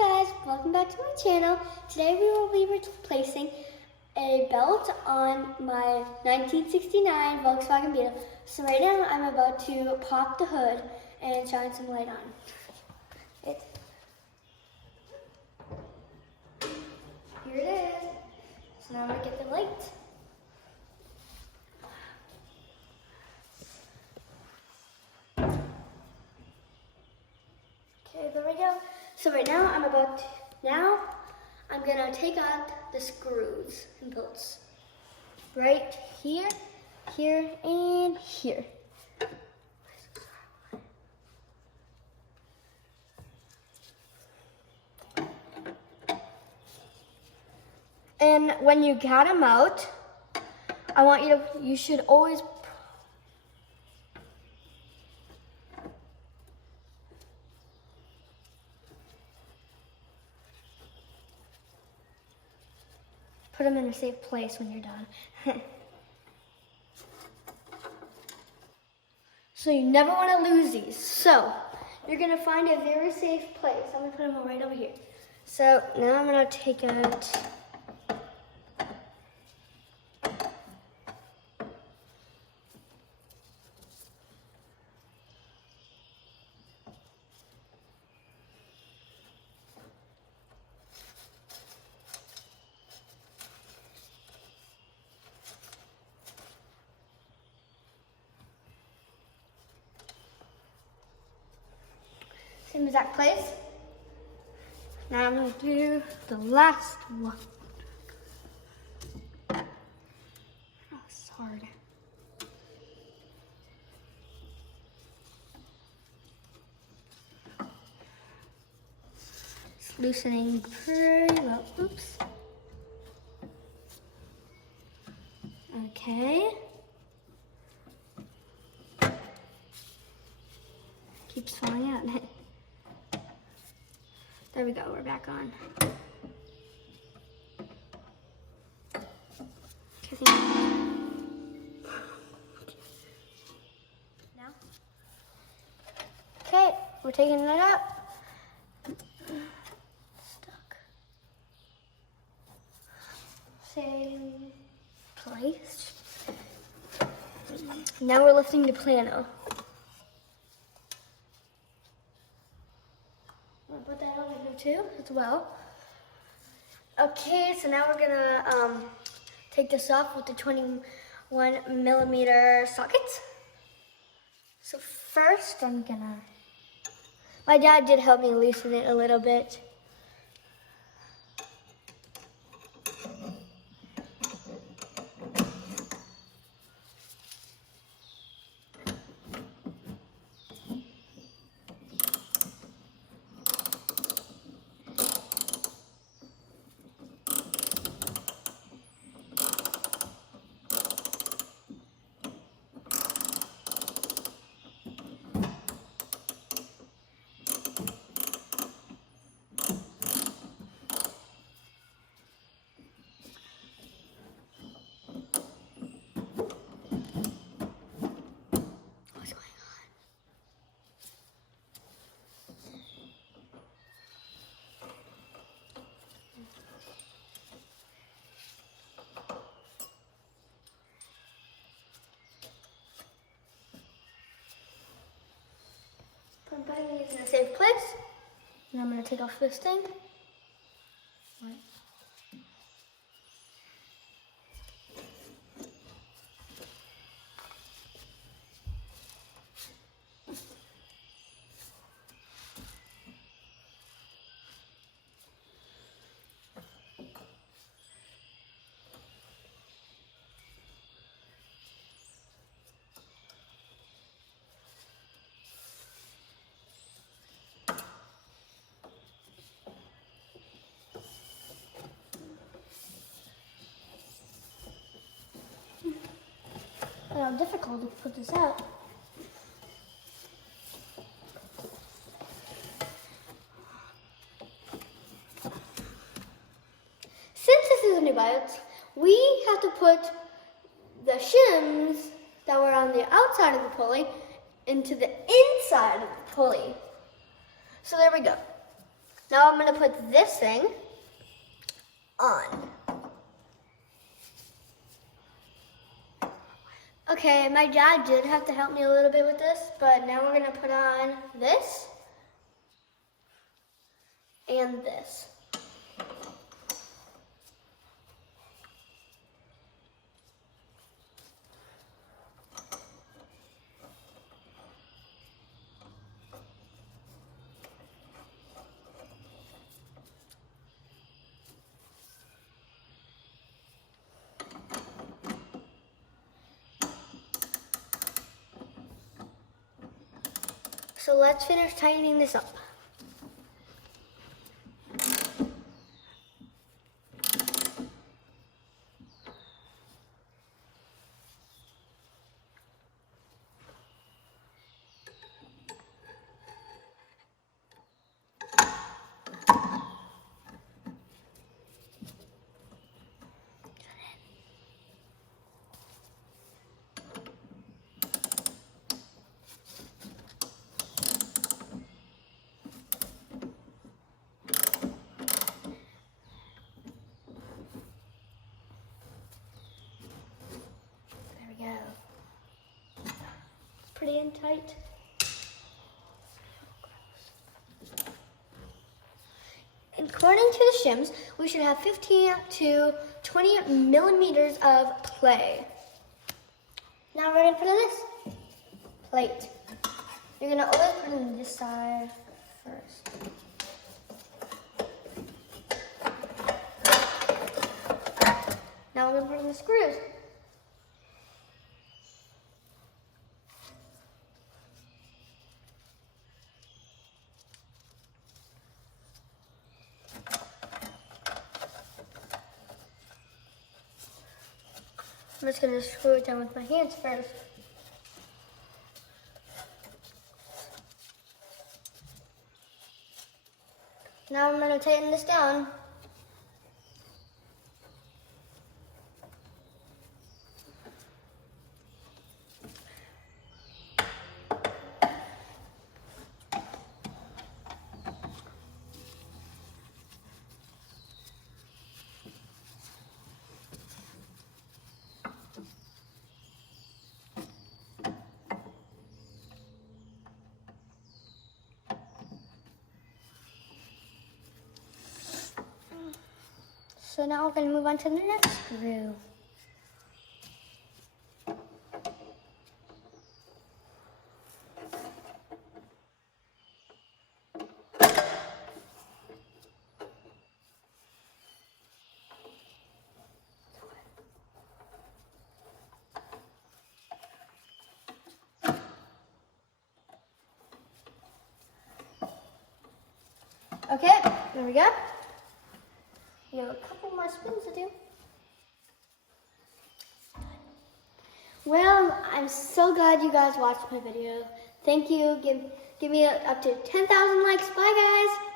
guys, welcome back to my channel. Today we will be replacing a belt on my 1969 Volkswagen Beetle. So right now I'm about to pop the hood and shine some light on. Here it is. So now I'm going to get the light. Okay, there we go. So right now I'm gonna take out the screws and bolts. Right here, here, and here. And when you got them out, you should always put them in a safe place when you're done. So you never want to lose these. So you're going to find a very safe place. I'm going to put them right over here. So now I'm going to take out same exact place. Now I'm going to do the last one. Oh, it's hard. It's loosening pretty well. Oops. Okay. Keeps falling out. There we go, we're back on. Now? Okay, we're taking it out. Stuck. Same place. Now we're lifting the piano. Put that over here too, as well. Okay, so now we're gonna take this off with the 21mm sockets. So first my dad did help me loosen it a little bit. I'm putting these in a safe place. Now I'm going to take off this thing. Right. How difficult to put this out. Since this is a new bike, we have to put the shims that were on the outside of the pulley into the inside of the pulley. So there we go. Now I'm gonna put this thing on. Okay, my dad did have to help me a little bit with this, but now we're gonna put on this and this. So let's finish tightening this up. Go. Pretty and tight. According to the shims, we should have 15 to 20 millimeters of play. Now we're gonna put in this plate. You're gonna always put it in this side first. Now we're gonna put in the screws. I'm just going to screw it down with my hands first. Now I'm going to tighten this down. So now we're going to move on to the next screw. Okay, there we go. You have a couple more spins to do. Well, I'm so glad you guys watched my video. Thank you. Give me up to 10,000 likes. Bye, guys.